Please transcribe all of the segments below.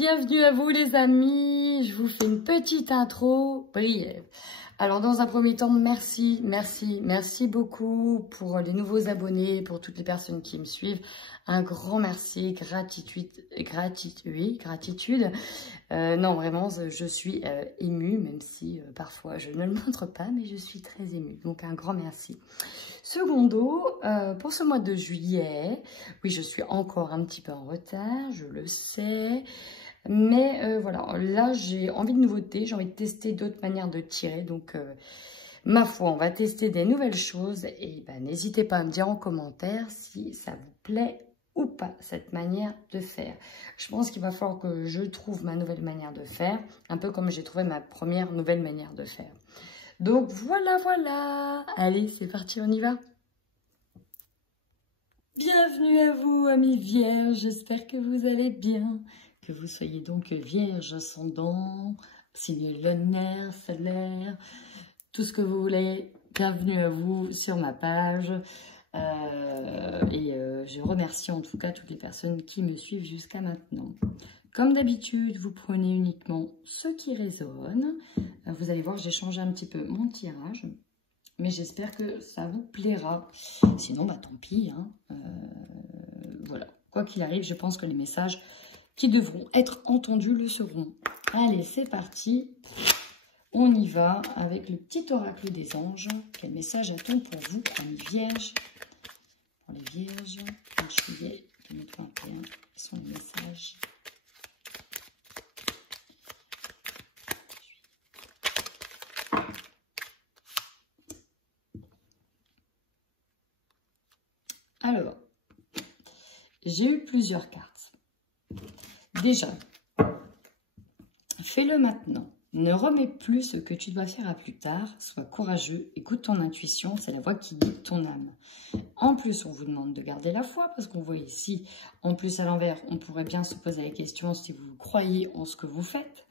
Bienvenue à vous les amis, je vous fais une petite intro brève. Alors dans un premier temps, merci beaucoup pour les nouveaux abonnés, pour toutes les personnes qui me suivent. Un grand merci, gratitude. Non vraiment, je suis émue, même si parfois je ne le montre pas, mais je suis très émue. Donc un grand merci. Secondo, pour ce mois de juillet, oui je suis encore un petit peu en retard, je le sais. Mais voilà, là j'ai envie de nouveautés, j'ai envie de tester d'autres manières de tirer. Donc ma foi, on va tester des nouvelles choses. Et ben, n'hésitez pas à me dire en commentaire si ça vous plaît ou pas, cette manière de faire. Je pense qu'il va falloir que je trouve ma nouvelle manière de faire, un peu comme j'ai trouvé ma première nouvelle manière de faire. Donc voilà. Allez, c'est parti, on y va. Bienvenue à vous, amis vierges, j'espère que vous allez bien. Que vous soyez donc vierge, ascendant, signe lunaire, solaire, tout ce que vous voulez. Bienvenue à vous sur ma page. Je remercie en tout cas toutes les personnes qui me suivent jusqu'à maintenant. Comme d'habitude, vous prenez uniquement ce qui résonne. Vous allez voir, j'ai changé un petit peu mon tirage. Mais j'espère que ça vous plaira. Sinon, bah tant pis. Hein. Voilà. Quoi qu'il arrive, je pense que les messages qui devront être entendus le seront. Allez, c'est parti. On y va avec le petit oracle des anges. Quel message a-t-on pour vous, amis vierges? Pour les vierges, en juillet 2021, quels sont les messages? Alors, j'ai eu plusieurs cartes. Déjà, fais-le maintenant. Ne remets plus ce que tu dois faire à plus tard. Sois courageux, écoute ton intuition, c'est la voix qui guide ton âme. En plus, on vous demande de garder la foi parce qu'on voit ici, en plus à l'envers, on pourrait bien se poser la question si vous croyez en ce que vous faites.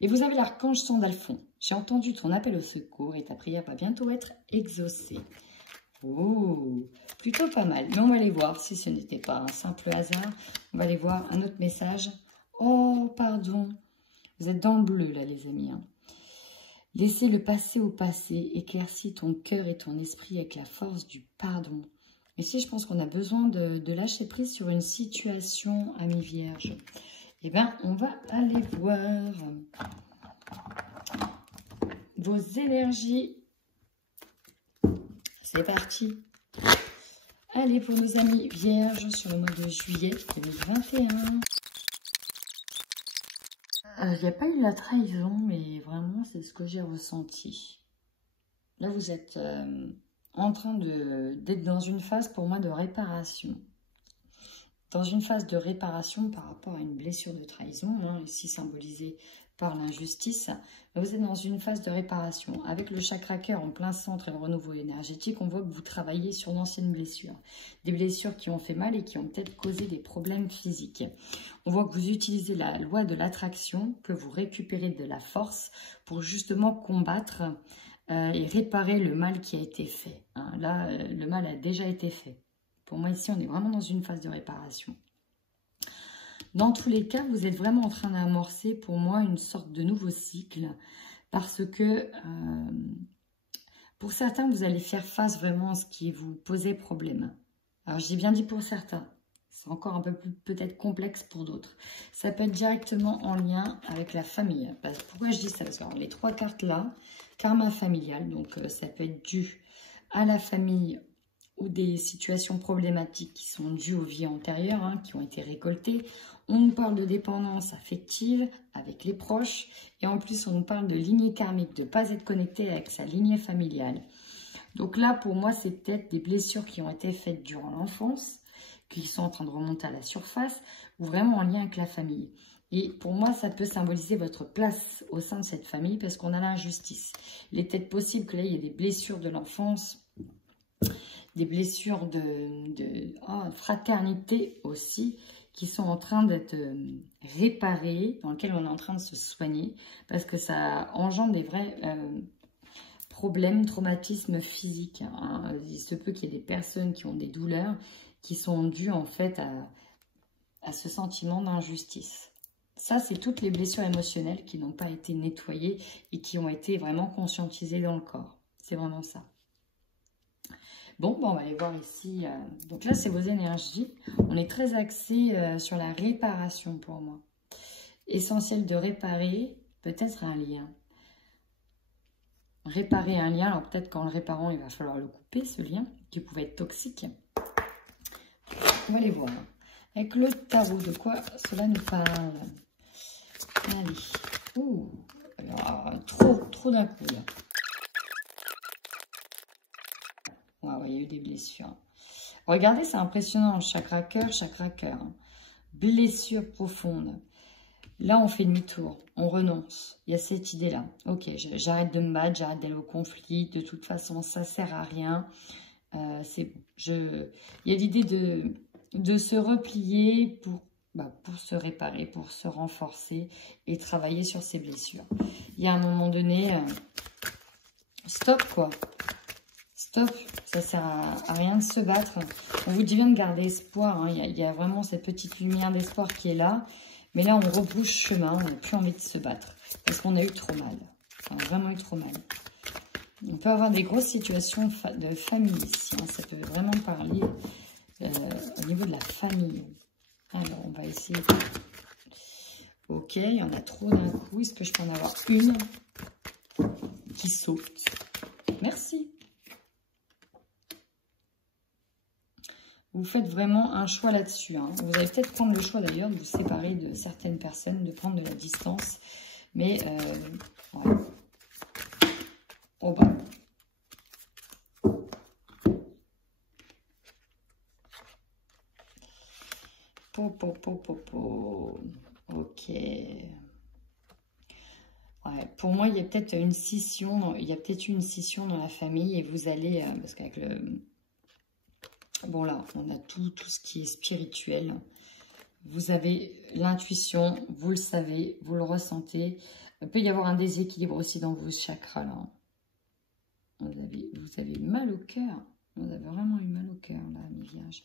Et vous avez l'archange Sandalphon. J'ai entendu ton appel au secours et ta prière va bientôt être exaucée. Oh, plutôt pas mal. Mais on va aller voir si ce n'était pas un simple hasard. On va aller voir un autre message. Oh, pardon. Vous êtes dans le bleu, là, les amis. Hein. Laissez le passé au passé. Éclaircis ton cœur et ton esprit avec la force du pardon. Ici, je pense qu'on a besoin de lâcher prise sur une situation, amis vierges. Eh bien, on va aller voir vos énergies. C'est parti. Allez, pour nos amis vierges sur le mois de juillet 2021. Il n'y a pas eu la trahison, mais vraiment, c'est ce que j'ai ressenti. Là, vous êtes en train d'être dans une phase, pour moi, de réparation. Dans une phase de réparation par rapport à une blessure de trahison, hein, ici symbolisée par l'injustice. Vous êtes dans une phase de réparation. Avec le chakra cœur en plein centre et le renouveau énergétique, on voit que vous travaillez sur d'anciennes blessures. Des blessures qui ont fait mal et qui ont peut-être causé des problèmes physiques. On voit que vous utilisez la loi de l'attraction, que vous récupérez de la force pour justement combattre et réparer le mal qui a été fait. Hein. Là, le mal a déjà été fait. Pour moi, ici, on est vraiment dans une phase de réparation. Dans tous les cas, vous êtes vraiment en train d'amorcer, pour moi, une sorte de nouveau cycle. Parce que, pour certains, vous allez faire face vraiment à ce qui vous posait problème. Alors, j'ai bien dit pour certains. C'est encore un peu plus peut-être complexe pour d'autres. Ça peut être directement en lien avec la famille. Pourquoi je dis ça? Parce que les trois cartes là, karma familial, donc ça peut être dû à la famille ou des situations problématiques qui sont dues aux vies antérieures, hein, qui ont été récoltées. On nous parle de dépendance affective avec les proches. Et en plus, on nous parle de lignée karmique, de ne pas être connecté avec sa lignée familiale. Donc là, pour moi, c'est peut-être des blessures qui ont été faites durant l'enfance, qui sont en train de remonter à la surface, ou vraiment en lien avec la famille. Et pour moi, ça peut symboliser votre place au sein de cette famille, parce qu'on a l'injustice. Il est peut-être possible que là, il y ait des blessures de l'enfance, des blessures de fraternité aussi, qui sont en train d'être réparées, dans lesquelles on est en train de se soigner, parce que ça engendre des vrais problèmes, traumatismes physiques. Hein. Il se peut qu'il y ait des personnes qui ont des douleurs qui sont dues en fait à ce sentiment d'injustice. Ça, c'est toutes les blessures émotionnelles qui n'ont pas été nettoyées et qui ont été vraiment conscientisées dans le corps. C'est vraiment ça. Bon, on va aller voir ici. Donc là, c'est vos énergies. On est très axé sur la réparation pour moi. Essentiel de réparer peut-être un lien. Réparer un lien. Alors peut-être qu'en le réparant, il va falloir le couper, ce lien, qui pouvait être toxique. On va aller voir. Avec le tarot, de quoi cela nous parle? Allez. Ouh, trop d'un coup, là. Wow, il y a eu des blessures. Regardez, c'est impressionnant. Chakra cœur. Blessure profonde. Là, on fait demi-tour. On renonce. Il y a cette idée-là. Ok, j'arrête de me battre, j'arrête d'aller au conflit. De toute façon, ça ne sert à rien. C'est bon. Il y a l'idée de se replier pour se réparer, pour se renforcer et travailler sur ses blessures. Il y a un moment donné, stop quoi. Stop, ça ne sert à rien de se battre. On vous dit bien de garder espoir. Hein. Il y a vraiment cette petite lumière d'espoir qui est là. Mais là, on rebrousse chemin. On n'a plus envie de se battre. Parce qu'on a eu trop mal. Enfin, vraiment eu trop mal. On peut avoir des grosses situations de famille ici. Hein. Ça peut vraiment parler au niveau de la famille. Alors, on va essayer. Ok, il y en a trop d'un coup. Est-ce que je peux en avoir une qui saute? Merci. Vous faites vraiment un choix là-dessus. Hein. Vous allez peut-être prendre le choix d'ailleurs de vous séparer de certaines personnes, de prendre de la distance. Mais, ouais. Oh bah. Ok. Ouais, pour moi, il y a peut-être une scission. Il y a peut-être une scission dans la famille et vous allez, parce qu'avec le... Bon là, on a tout ce qui est spirituel. Vous avez l'intuition, vous le savez, vous le ressentez. Il peut y avoir un déséquilibre aussi dans vos chakras là. Vous avez mal au cœur. Vous avez vraiment eu mal au cœur là, mes vierges.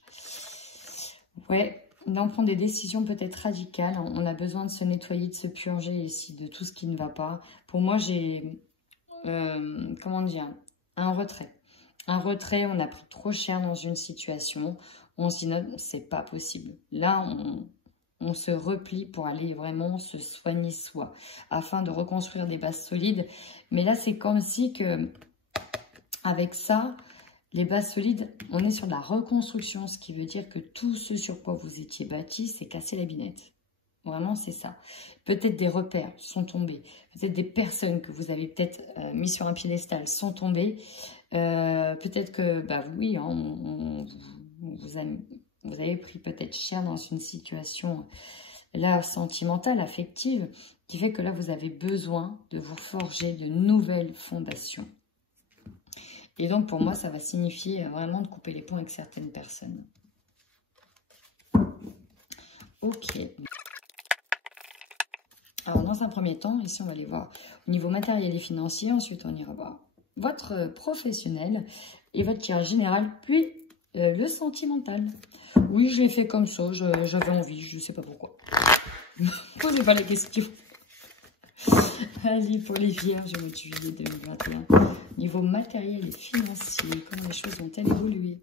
Ouais, là on prend des décisions peut-être radicales. On a besoin de se nettoyer, de se purger ici de tout ce qui ne va pas. Pour moi, j'ai, comment dire, un retrait. Un retrait, on a pris trop cher dans une situation. On se dit non, c'est pas possible. Là, on se replie pour aller vraiment se soigner soi, afin de reconstruire des bases solides. Mais là, c'est comme si que, avec ça, les bases solides, on est sur de la reconstruction, ce qui veut dire que tout ce sur quoi vous étiez bâti, c'est cassé la binette. Vraiment, c'est ça. Peut-être des repères sont tombés. Peut-être des personnes que vous avez peut-être mis sur un piédestal sont tombées. Peut-être que, bah oui, hein, vous avez pris peut-être cher dans une situation là sentimentale, affective, qui fait que là, vous avez besoin de vous forger de nouvelles fondations. Et donc, pour moi, ça va signifier vraiment de couper les ponts avec certaines personnes. Ok. Alors, dans un premier temps, ici, on va aller voir au niveau matériel et financier. Ensuite, on ira voir votre professionnel et votre tirage général, puis le sentimental. Oui, je l'ai fait comme ça. J'avais envie, je ne sais pas pourquoi. Ne posez pas la question. Allez, pour les vierges, au mois de juillet 2021. Niveau matériel et financier, comment les choses vont-elles évoluer?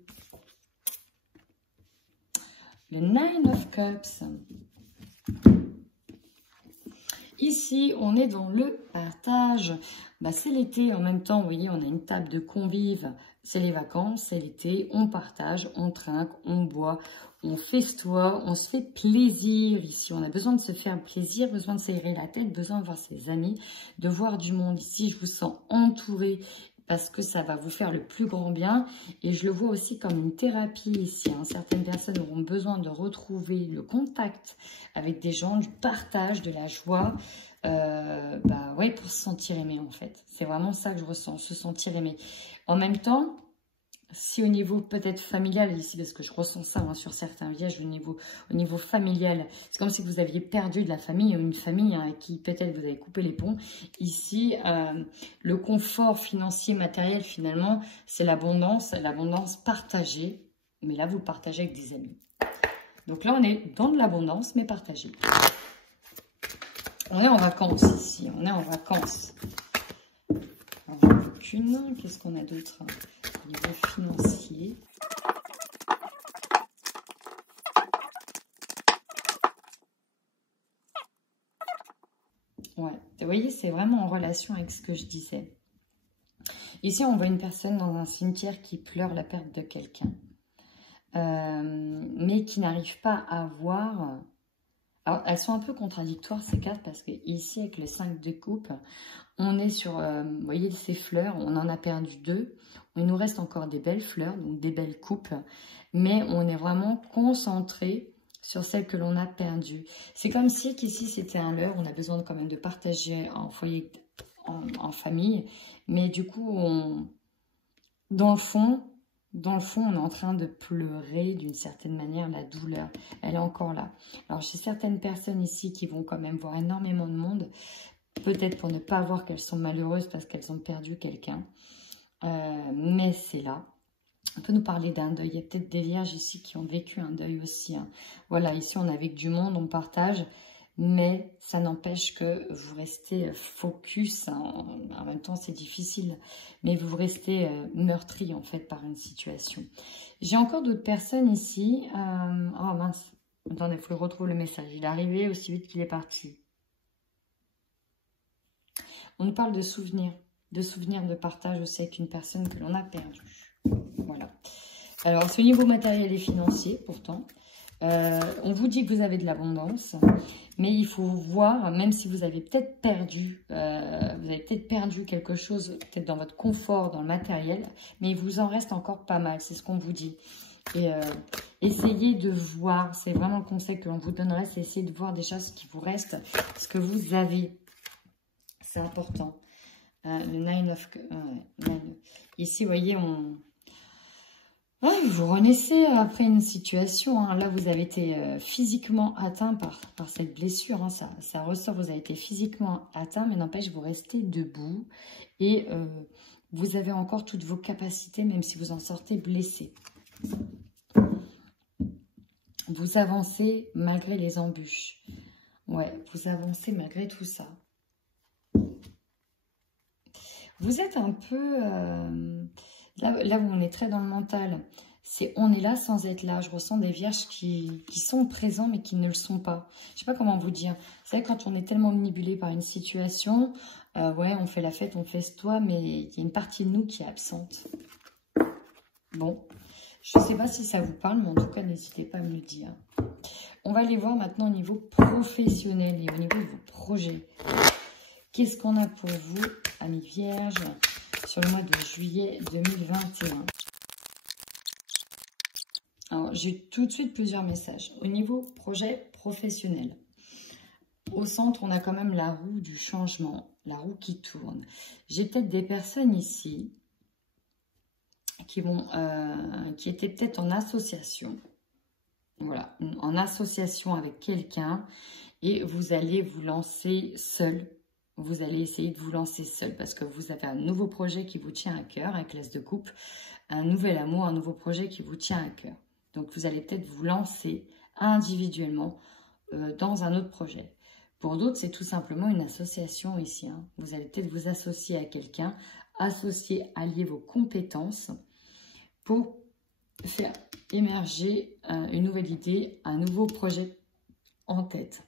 Le Nine of Cups. Ici, on est dans le partage. Bah, c'est l'été, en même temps, vous voyez, on a une table de convives. C'est les vacances, c'est l'été, on partage, on trinque, on boit, on festoie, on se fait plaisir ici. On a besoin de se faire plaisir, besoin de s'aérer la tête, besoin de voir ses amis, de voir du monde. Ici, je vous sens entouré parce que ça va vous faire le plus grand bien. Et je le vois aussi comme une thérapie ici. Hein. Certaines personnes auront besoin de retrouver le contact avec des gens, du partage, de la joie. Bah ouais, pour se sentir aimé en fait. C'est vraiment ça que je ressens, se sentir aimé. En même temps, si au niveau peut-être familial ici, parce que je ressens ça hein, sur certains vierges, au niveau familial, c'est comme si vous aviez perdu de la famille, une famille hein, qui peut-être vous avez coupé les ponts. Ici, le confort financier, matériel finalement, c'est l'abondance partagée. Mais là, vous le partagez avec des amis. Donc là, on est dans de l'abondance, mais partagée. On est en vacances ici, on est en vacances. Alors, aucune. Qu'est-ce qu'on a d'autre au niveau financier? Ouais, vous voyez, c'est vraiment en relation avec ce que je disais. Ici, on voit une personne dans un cimetière qui pleure la perte de quelqu'un. Mais qui n'arrive pas à voir... Alors, elles sont un peu contradictoires, ces cartes, parce que ici, avec le 5 de coupe, on est sur, vous voyez, ces fleurs, on en a perdu 2. Il nous reste encore des belles fleurs, donc des belles coupes, mais on est vraiment concentré sur celles que l'on a perdues. C'est comme si qu'ici, c'était un leurre, on a besoin quand même de partager en foyer, en famille, mais du coup, dans le fond, on est en train de pleurer d'une certaine manière la douleur. Elle est encore là. Alors, j'ai certaines personnes ici qui vont quand même voir énormément de monde. Peut-être pour ne pas voir qu'elles sont malheureuses parce qu'elles ont perdu quelqu'un. Mais c'est là. On peut nous parler d'un deuil. Il y a peut-être des vierges ici qui ont vécu un deuil aussi. Hein. Voilà, ici on est avec du monde, on partage. Mais ça n'empêche que vous restez focus. Hein. En même temps, c'est difficile. Mais vous restez meurtri en fait par une situation. J'ai encore d'autres personnes ici. Oh mince. Attendez, il faut que je retrouve le message. Il est arrivé aussi vite qu'il est parti. On nous parle de souvenirs de partage aussi avec une personne que l'on a perdue. Voilà. Alors, c'est au niveau matériel et financier, pourtant. On vous dit que vous avez de l'abondance, mais il faut voir, même si vous avez peut-être perdu, quelque chose, peut-être dans votre confort, dans le matériel, mais il vous en reste encore pas mal, c'est ce qu'on vous dit. Et essayez de voir, c'est vraiment le conseil que l'on vous donnerait, c'est essayer de voir déjà ce qui vous reste, ce que vous avez. C'est important. Le 9 of... Ici, vous voyez, vous renaissez après une situation. Hein. Là, vous avez été physiquement atteint par cette blessure. Hein. Ça ressort, vous avez été physiquement atteint, mais n'empêche, vous restez debout. Et vous avez encore toutes vos capacités, même si vous en sortez blessé. Vous avancez malgré les embûches. Ouais, vous avancez malgré tout ça. Vous êtes un peu... là où on est très dans le mental, on est là sans être là. Je ressens des vierges qui sont présents mais qui ne le sont pas. Je ne sais pas comment vous dire. Vous savez, quand on est tellement manipulé par une situation, ouais, on fait la fête, on festoie, mais il y a une partie de nous qui est absente. Bon, je ne sais pas si ça vous parle, mais en tout cas, n'hésitez pas à me le dire. On va aller voir maintenant au niveau professionnel et au niveau de vos projets. Qu'est-ce qu'on a pour vous, amis vierges, sur le mois de juillet 2021? Alors, j'ai tout de suite plusieurs messages. Au niveau projet professionnel, au centre, on a quand même la roue du changement, la roue qui tourne. J'ai peut-être des personnes ici qui étaient peut-être en association. Voilà, en association avec quelqu'un et vous allez vous lancer seul. Vous allez essayer de vous lancer seul parce que vous avez un nouveau projet qui vous tient à cœur avec l'As de coupe, un nouvel amour, un nouveau projet qui vous tient à cœur. Donc, vous allez peut-être vous lancer individuellement dans un autre projet. Pour d'autres, c'est tout simplement une association ici. Hein. Vous allez peut-être vous associer à quelqu'un, allier vos compétences pour faire émerger une nouvelle idée, un nouveau projet en tête.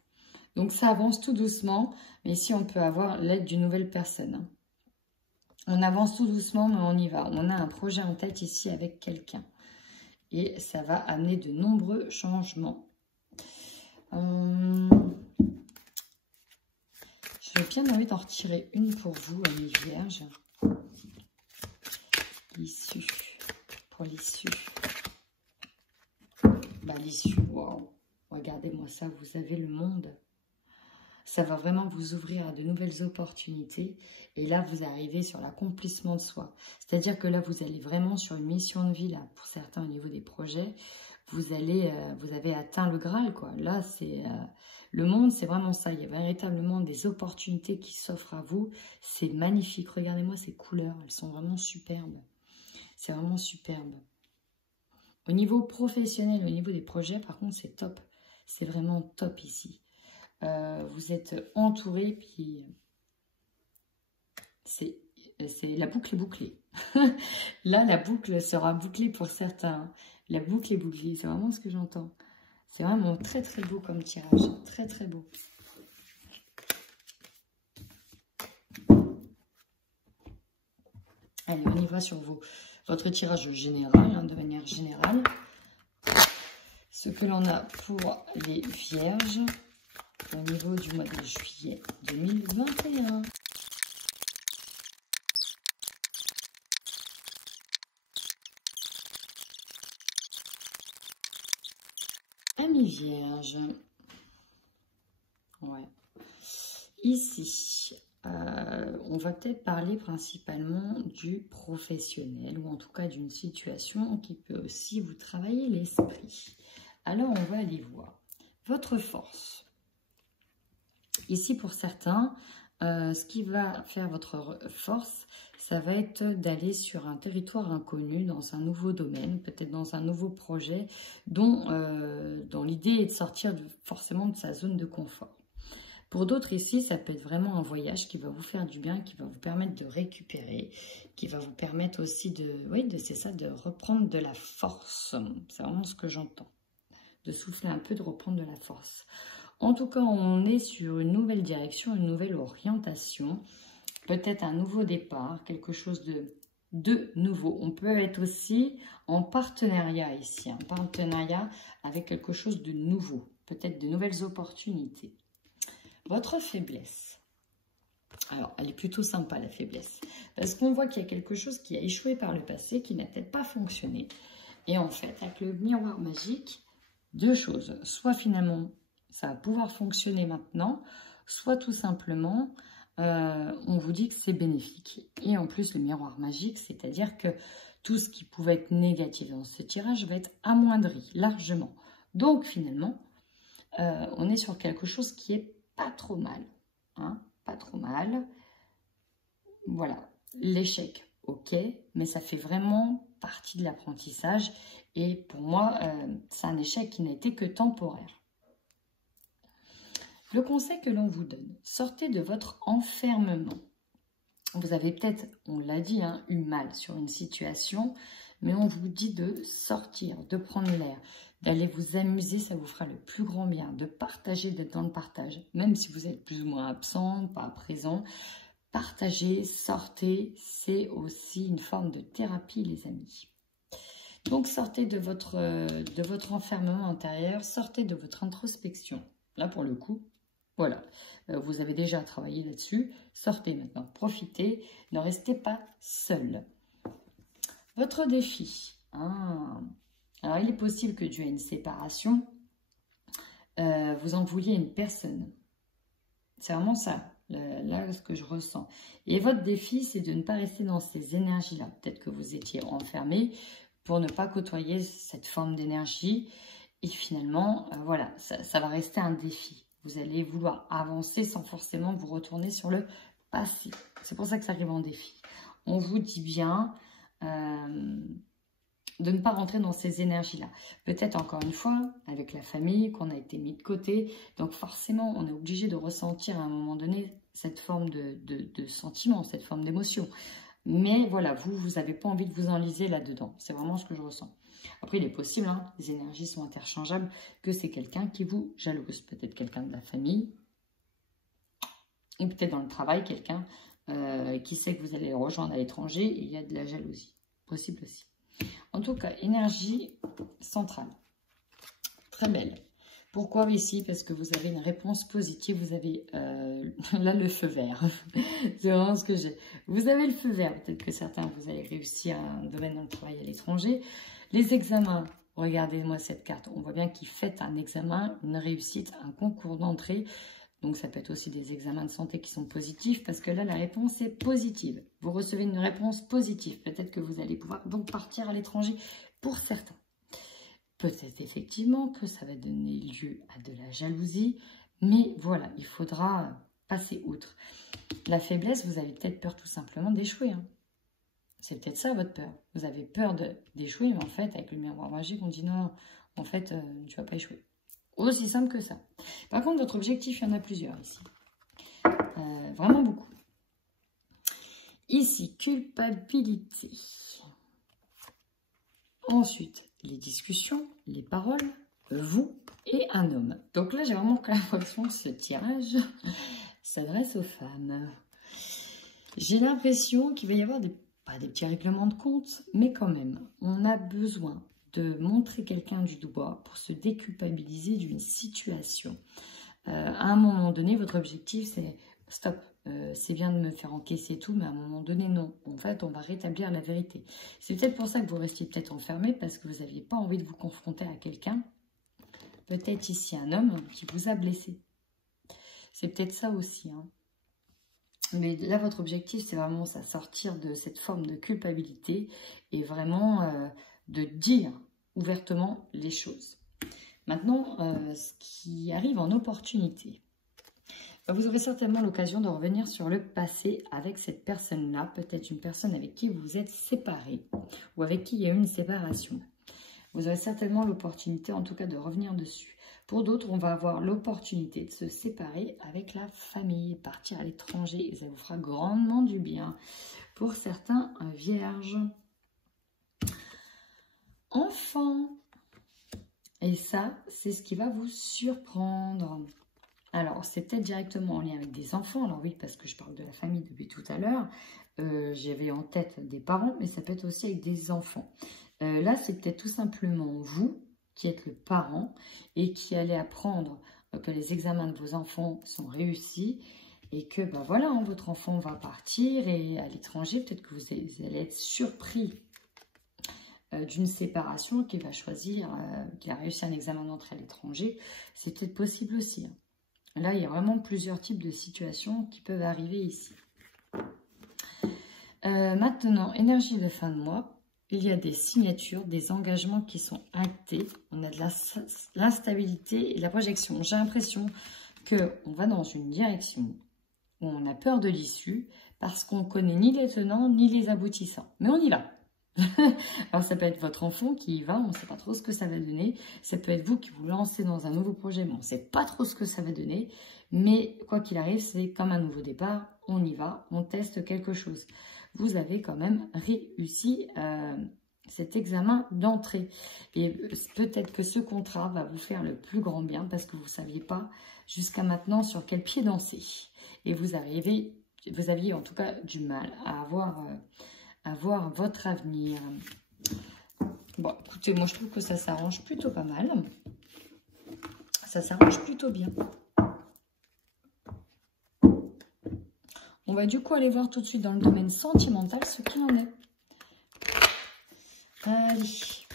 Donc, ça avance tout doucement, mais ici, on peut avoir l'aide d'une nouvelle personne. On avance tout doucement, mais on y va. On a un projet en tête ici avec quelqu'un. Et ça va amener de nombreux changements. J'ai bien envie d'en retirer une pour vous, amis vierges. L'issue. Pour l'issue. Bah, l'issue, waouh. Regardez-moi ça, vous avez le monde. Ça va vraiment vous ouvrir à de nouvelles opportunités. Et là, vous arrivez sur l'accomplissement de soi. C'est-à-dire que là, vous allez vraiment sur une mission de vie, là, pour certains au niveau des projets. Vous avez atteint le Graal, quoi. Là, c'est le monde, c'est vraiment ça. Il y a véritablement des opportunités qui s'offrent à vous. C'est magnifique. Regardez-moi ces couleurs. Elles sont vraiment superbes. C'est vraiment superbe. Au niveau professionnel, au niveau des projets, par contre, c'est top. C'est vraiment top ici. Vous êtes entouré, puis la boucle est bouclée. Là, la boucle sera bouclée pour certains. La boucle est bouclée, c'est vraiment ce que j'entends. C'est vraiment très très beau comme tirage, très très beau. Allez, on y va sur votre tirage général, hein, de manière générale. Ce que l'on a pour les vierges au niveau du mois de juillet 2021. Amis vierges. Ouais. Ici, on va peut-être parler principalement du professionnel ou en tout cas d'une situation qui peut aussi vous travailler l'esprit. Alors, on va aller voir votre force. Ici, pour certains, ce qui va faire votre force, ça va être d'aller sur un territoire inconnu, dans un nouveau domaine, peut-être dans un nouveau projet, dont l'idée est de sortir forcément de sa zone de confort. Pour d'autres ici, ça peut être vraiment un voyage qui va vous faire du bien, qui va vous permettre de récupérer, qui va vous permettre aussi de reprendre de la force. C'est vraiment ce que j'entends. De souffler un peu, de reprendre de la force. En tout cas, on est sur une nouvelle direction, une nouvelle orientation. Peut-être un nouveau départ, quelque chose de nouveau. On peut être aussi en partenariat ici. Un partenariat avec quelque chose de nouveau. Peut-être de nouvelles opportunités. Votre faiblesse. Alors, elle est plutôt sympa, la faiblesse. Parce qu'on voit qu'il y a quelque chose qui a échoué par le passé, qui n'a peut-être pas fonctionné. Et en fait, avec le miroir magique, deux choses. Soit finalement, ça va pouvoir fonctionner maintenant, soit tout simplement, on vous dit que c'est bénéfique. Et en plus, le miroir magique, c'est-à-dire que tout ce qui pouvait être négatif dans ce tirage va être amoindri largement. Donc, finalement, on est sur quelque chose qui est pas trop mal, hein, pas trop mal. Voilà, l'échec, ok, mais ça fait vraiment partie de l'apprentissage. Et pour moi, c'est un échec qui n'a été que temporaire. Le conseil que l'on vous donne, sortez de votre enfermement. Vous avez peut-être, on l'a dit, hein, eu mal sur une situation, mais on vous dit de sortir, de prendre l'air, d'aller vous amuser, ça vous fera le plus grand bien, de partager, d'être dans le partage, même si vous êtes plus ou moins absent, pas présent. Partagez, sortez, c'est aussi une forme de thérapie, les amis. Donc, sortez de votre enfermement intérieur, sortez de votre introspection. Là, pour le coup, voilà, vous avez déjà travaillé là-dessus. Sortez maintenant, profitez, ne restez pas seul. Votre défi. Alors, il est possible que dû à une séparation, vous en vouliez une personne. C'est vraiment ça, là, ce que je ressens. Et votre défi, c'est de ne pas rester dans ces énergies-là. Peut-être que vous étiez enfermé pour ne pas côtoyer cette forme d'énergie. Et finalement, voilà, ça va rester un défi. Vous allez vouloir avancer sans forcément vous retourner sur le passé. C'est pour ça que ça arrive en défi. On vous dit bien de ne pas rentrer dans ces énergies-là. Peut-être encore une fois, avec la famille, qu'on a été mis de côté. Donc forcément, on est obligé de ressentir à un moment donné cette forme de sentiment, cette forme d'émotion. Mais voilà, vous n'avez pas envie de vous enliser là-dedans. C'est vraiment ce que je ressens. Après, il est possible, hein, les énergies sont interchangeables, que c'est quelqu'un qui vous jalouse. Peut-être quelqu'un de la famille, ou peut-être dans le travail, quelqu'un qui sait que vous allez le rejoindre à l'étranger, et il y a de la jalousie. Possible aussi. En tout cas, énergie centrale. Très belle. Pourquoi ici? Parce que vous avez une réponse positive. Vous avez là le feu vert. C'est vraiment ce que j'ai. Vous avez le feu vert. Peut-être que certains, vous allez réussir un domaine dans le travail à l'étranger. Les examens. Regardez-moi cette carte. On voit bien qu'il fait un examen, une réussite, un concours d'entrée. Donc, ça peut être aussi des examens de santé qui sont positifs parce que là, la réponse est positive. Vous recevez une réponse positive. Peut-être que vous allez pouvoir donc partir à l'étranger pour certains. Peut-être effectivement que ça va donner lieu à de la jalousie. Mais voilà, il faudra passer outre. La faiblesse, vous avez peut-être peur tout simplement d'échouer. Hein. C'est peut-être ça votre peur. Vous avez peur d'échouer, mais en fait, avec le miroir magique, on dit non, en fait, tu ne vas pas échouer. Aussi simple que ça. Par contre, votre objectif, il y en a plusieurs ici. Vraiment beaucoup. Ici, culpabilité. Ensuite, les discussions, les paroles, vous et un homme. Donc là, j'ai vraiment l'impression que ce tirage s'adresse aux femmes. J'ai l'impression qu'il va y avoir pas des petits règlements de compte, mais quand même, on a besoin de montrer quelqu'un du doigt pour se déculpabiliser d'une situation. À un moment donné, votre objectif, c'est stop. C'est bien de me faire encaisser tout, mais à un moment donné, non. En fait, on va rétablir la vérité. C'est peut-être pour ça que vous restiez peut-être enfermé, parce que vous n'aviez pas envie de vous confronter à quelqu'un. Peut-être ici un homme qui vous a blessé. C'est peut-être ça aussi. Hein. Mais là, votre objectif, c'est vraiment ça, sortir de cette forme de culpabilité et vraiment de dire ouvertement les choses. Maintenant, ce qui arrive en opportunité. Vous aurez certainement l'occasion de revenir sur le passé avec cette personne-là, peut-être une personne avec qui vous vous êtes séparé ou avec qui il y a eu une séparation. Vous aurez certainement l'opportunité, en tout cas, de revenir dessus. Pour d'autres, on va avoir l'opportunité de se séparer avec la famille, partir à l'étranger, et ça vous fera grandement du bien. Pour certains, vierges. Enfants. Et ça, c'est ce qui va vous surprendre. Alors, c'est peut-être directement en lien avec des enfants. Alors oui, parce que je parle de la famille depuis tout à l'heure. J'avais en tête des parents, mais ça peut être aussi avec des enfants. Là, c'est peut-être tout simplement vous qui êtes le parent et qui allez apprendre que les examens de vos enfants sont réussis et que, ben voilà, hein, votre enfant va partir et à l'étranger, peut-être que vous allez être surpris d'une séparation, qu'il va choisir, qu'il a réussi un examen d'entrée à l'étranger. C'est peut-être possible aussi. Hein. Là, il y a vraiment plusieurs types de situations qui peuvent arriver ici. Maintenant, énergie de fin de mois. Il y a des signatures, des engagements qui sont actés. On a de l'instabilité et de la projection. J'ai l'impression qu'on va dans une direction où on a peur de l'issue parce qu'on ne connaît ni les tenants ni les aboutissants. Mais on y va. Alors, ça peut être votre enfant qui y va, on ne sait pas trop ce que ça va donner. Ça peut être vous qui vous lancez dans un nouveau projet, mais on ne sait pas trop ce que ça va donner. Mais quoi qu'il arrive, c'est comme un nouveau départ. On y va, on teste quelque chose. Vous avez quand même réussi cet examen d'entrée. Et peut-être que ce contrat va vous faire le plus grand bien parce que vous ne saviez pas jusqu'à maintenant sur quel pied danser. Et vous aviez en tout cas du mal à voir votre avenir. Bon, écoutez, moi je trouve que ça s'arrange plutôt pas mal. Ça s'arrange plutôt bien. On va du coup aller voir tout de suite dans le domaine sentimental ce qu'il en est. Allez,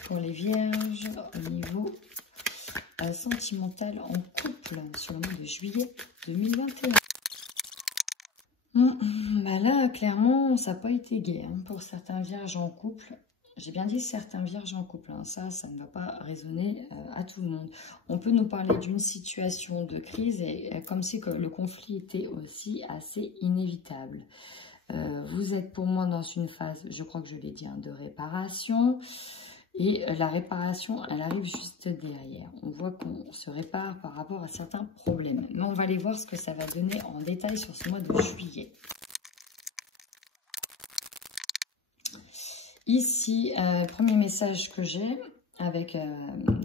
pour les vierges, au niveau sentimental en couple, sur le mois de juillet 2021. Bah là, clairement, ça n'a pas été gai hein, pour certains vierges en couple. J'ai bien dit certains vierges en couple, hein. Ça ne va pas résonner à tout le monde. On peut nous parler d'une situation de crise et comme si que le conflit était aussi assez inévitable. Vous êtes pour moi dans une phase, je crois que je l'ai dit, hein, de réparation. Et la réparation, elle arrive juste derrière. On voit qu'on se répare par rapport à certains problèmes. Mais on va aller voir ce que ça va donner en détail sur ce mois de juillet. Ici, premier message que j'ai avec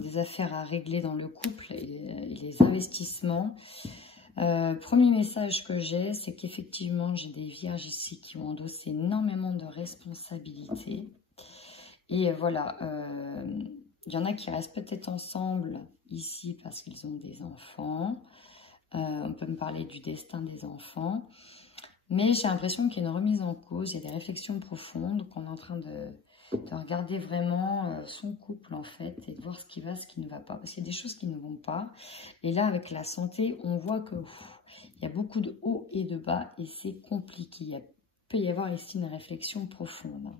des affaires à régler dans le couple et les investissements. Premier message que j'ai, c'est qu'effectivement, j'ai des vierges ici qui ont endossé énormément de responsabilités. Et voilà, il y en a qui restent peut-être ensemble ici parce qu'ils ont des enfants. On peut me parler du destin des enfants. Mais j'ai l'impression qu'il y a une remise en cause, il y a des réflexions profondes, qu'on est en train de regarder vraiment son couple en fait et de voir ce qui va, ce qui ne va pas. Parce qu'il y a des choses qui ne vont pas. Et là, avec la santé, on voit que il y a beaucoup de hauts et de bas et c'est compliqué. Il peut y avoir ici une réflexion profonde.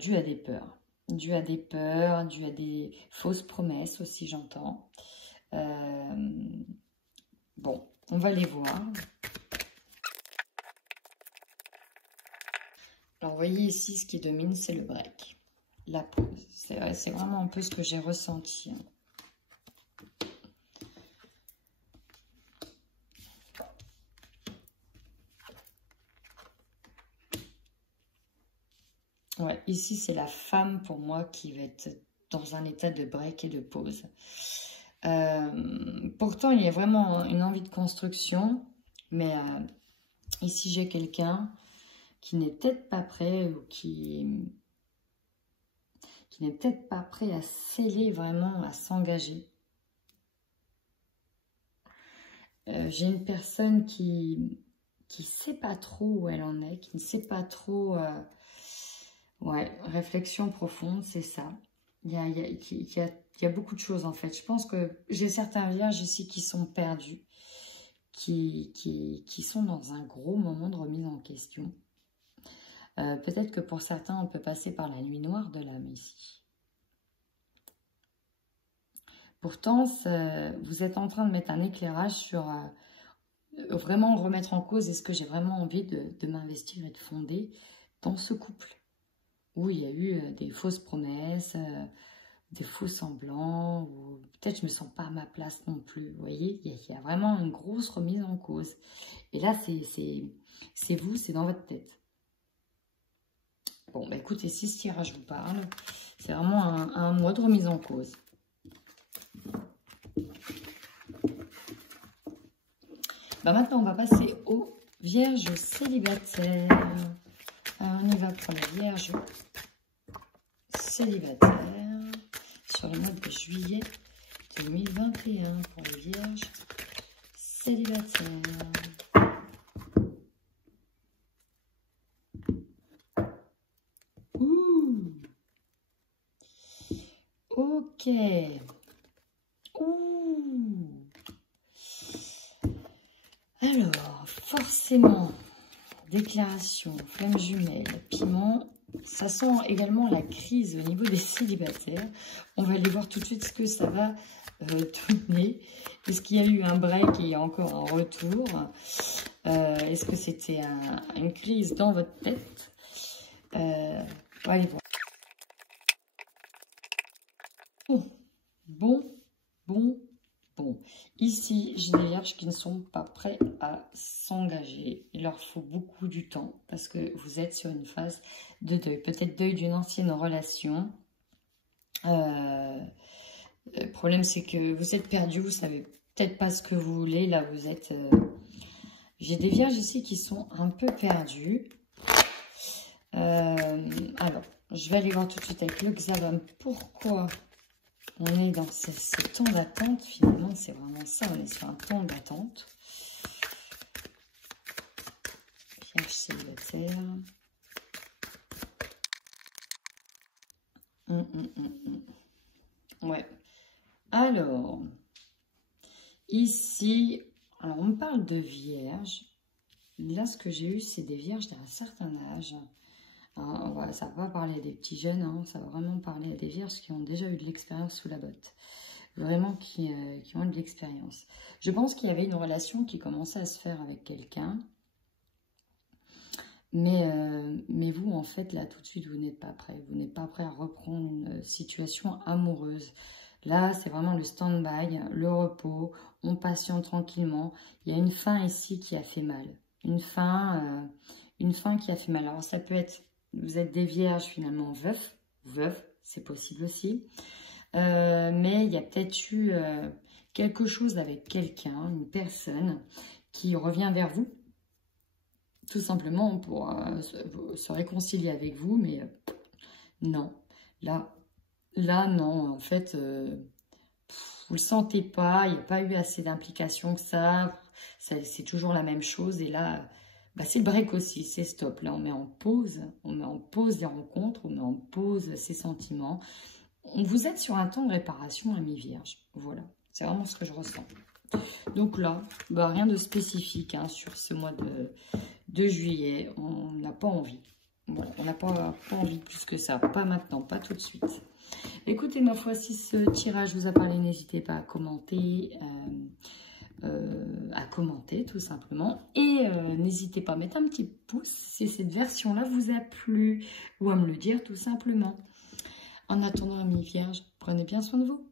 Dû à des peurs. Dû à des peurs, dû à des fausses promesses aussi, j'entends. Bon, on va les voir. Alors, vous voyez ici, ce qui domine, c'est le break. La pause. C'est vraiment un peu ce que j'ai ressenti. Ouais, ici, c'est la femme, pour moi, qui va être dans un état de break et de pause. Pourtant, il y a vraiment une envie de construction, mais ici, j'ai quelqu'un qui n'est peut-être pas prêt ou qui n'est peut-être pas prêt à sceller vraiment, à s'engager. J'ai une personne qui sait pas trop où elle en est, qui ne sait pas trop... ouais, réflexion profonde, c'est ça. Il y a beaucoup de choses en fait. Je pense que j'ai certains vierges ici qui sont perdus, qui sont dans un gros moment de remise en question. Peut-être que pour certains, on peut passer par la nuit noire de l'âme ici. Pourtant, vous êtes en train de mettre un éclairage sur vraiment remettre en cause, est-ce que j'ai vraiment envie de m'investir et de fonder dans ce couple où il y a eu des fausses promesses, des faux semblants, ou peut-être je ne me sens pas à ma place non plus. Vous voyez, il y a vraiment une grosse remise en cause. Et là, c'est vous, c'est dans votre tête. Bon, bah écoutez, si ce tirage vous parle, c'est vraiment un mois de remise en cause. Bah maintenant, on va passer aux vierges célibataires. Alors, on y va pour les vierges célibataires sur le mois de juillet 2021 pour les vierges célibataires. Ouh. Ok. Ouh. Alors, forcément, déclaration, flamme jumelle, piment. Ça sent également la crise au niveau des célibataires. On va aller voir tout de suite ce que ça va donner. Est-ce qu'il y a eu un break et il y a encore un retour? Est-ce que c'était une crise dans votre tête? On va aller voir. Bon. Ici, j'ai des vierges qui ne sont pas prêts à s'engager. Il leur faut beaucoup du temps parce que vous êtes sur une phase de deuil. Peut-être deuil d'une ancienne relation. Le problème, c'est que vous êtes perdu. Vous savez peut-être pas ce que vous voulez. Là, vous êtes... J'ai des vierges ici qui sont un peu perdues. Alors, je vais aller voir tout de suite avec l'hexagone. Pourquoi on est dans ce temps d'attente? Finalement, c'est vraiment ça. On est sur un temps d'attente. Vierge célibataire. Ouais. Alors, ici, alors on me parle de vierges. Là, ce que j'ai eu, c'est des vierges d'un certain âge. Alors, ça ne va pas parler des petits jeunes, hein, ça va vraiment parler à des vierges qui ont déjà eu de l'expérience sous la botte. Vraiment qui ont eu de l'expérience. Je pense qu'il y avait une relation qui commençait à se faire avec quelqu'un. Mais vous, en fait, là, tout de suite, vous n'êtes pas prêt. Vous n'êtes pas prêt à reprendre une situation amoureuse. Là, c'est vraiment le stand-by, le repos. On patiente tranquillement. Il y a une fin ici qui a fait mal. Une fin qui a fait mal. Alors, ça peut être... Vous êtes des vierges finalement veuves, c'est possible aussi. Mais il y a peut-être eu quelque chose avec quelqu'un, une personne qui revient vers vous. Tout simplement pour se réconcilier avec vous, mais non. Là, non. En fait, vous le sentez pas, il n'y a pas eu assez d'implication que ça. C'est toujours la même chose. Et là... Bah, c'est le break aussi, c'est stop. Là, on met en pause les rencontres, on met en pause ses sentiments. Vous êtes sur un temps de réparation à mi-vierge. Voilà, c'est vraiment ce que je ressens. Donc là, bah, rien de spécifique hein, sur ce mois de juillet. On n'a pas envie. Voilà, on n'a pas envie plus que ça. Pas maintenant, pas tout de suite. Écoutez, ma foi, si ce tirage vous a parlé, n'hésitez pas à commenter. Tout simplement, et n'hésitez pas à mettre un petit pouce si cette version là vous a plu, ou à me le dire tout simplement. En attendant, amis vierges, prenez bien soin de vous.